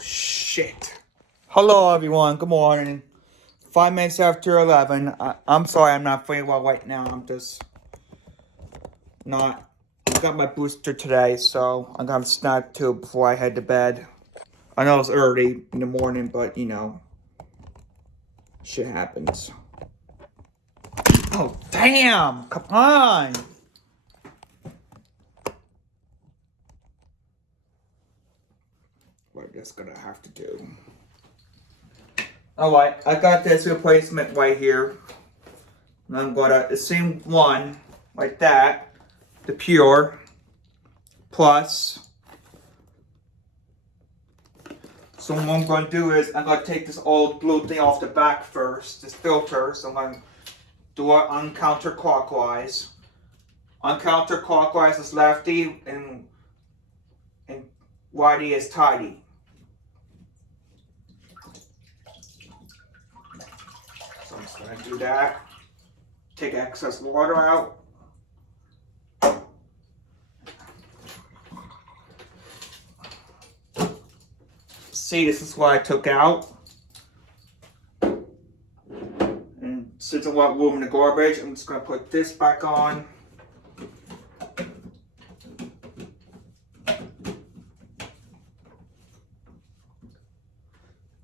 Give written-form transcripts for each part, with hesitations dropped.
shit. Hello, everyone. Good morning. 5 minutes after 11. I'm sorry I'm not feeling well right now. I'm just not. I got my booster today, so I'm gonna have a snack too before I head to bed. I know it's early in the morning, but you know, shit happens. Oh, damn! Come on! We're just gonna have to do. Alright, I got this replacement right here. And I'm gonna, the same one, like that, the Pure Plus. So what I'm gonna do is, I'm gonna take this old blue thing off the back first, this filter, so I'm gonna do it uncounterclockwise. Uncounterclockwise is lefty, and righty is tighty. So I'm just gonna do that. Take excess water out. See, this is what I took out. And since I want room in the garbage, I'm just gonna put this back on.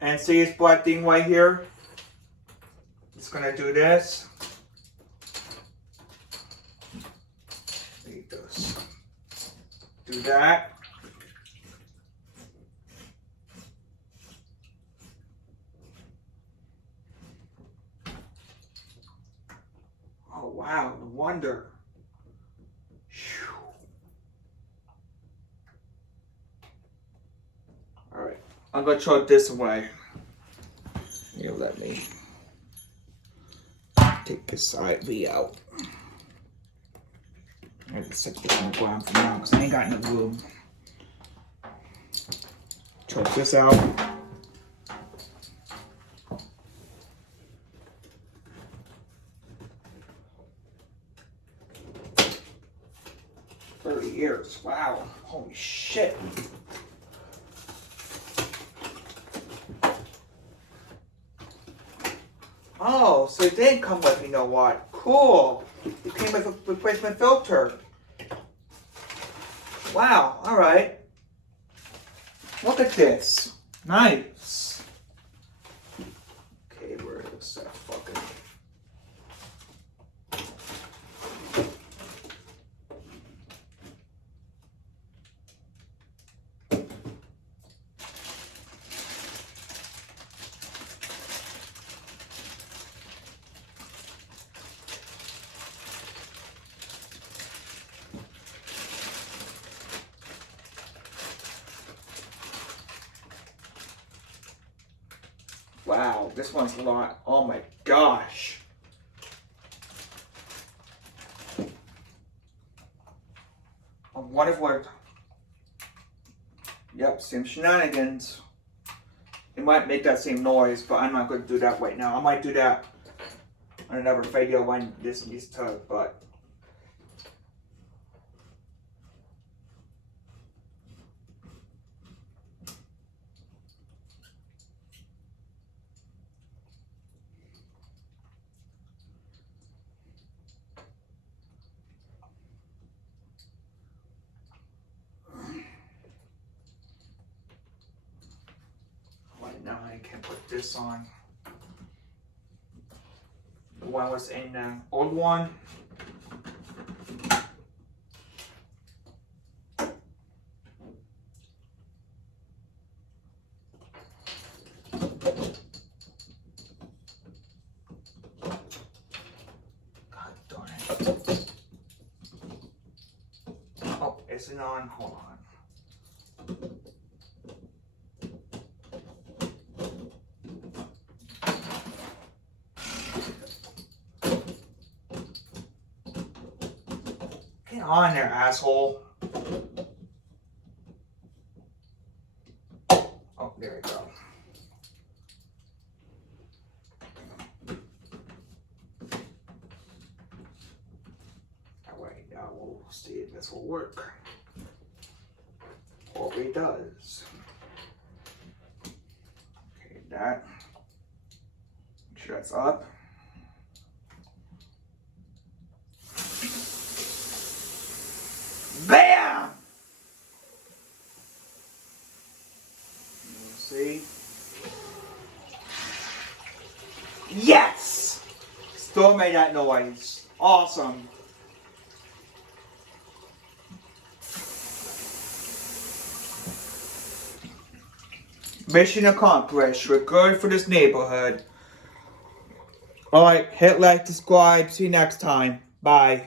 And see this black thing right here? Just gonna do this. Do that. Oh wow, no wonder. Alright, I'm gonna throw it this way. You let me take this side V out. I have to set this on the ground for now because I ain't got no room. Choke this out. $30 wow, holy shit. Oh, so it didn't come with, you know what? Cool. It came with a replacement filter. Wow, alright. Look at this. Nice. Okay, where is that fucking... Wow, this one's a lot. Oh my gosh. I wonder what... Yep, same shenanigans. It might make that same noise, but I'm not going to do that right now. I might do that on another video when this needs to, but... Right now I can put this on. The one was in the old one. God darn it. Oh, is it on? Hold on. Get on there, asshole. Oh, there we go. Alright, now we'll see if this will work. Or it does. that. Make sure that's up. Bam! See? Yes! Still made that noise. Awesome. Mission accomplished. We're good for this neighborhood. Alright, hit like, subscribe. See you next time. Bye.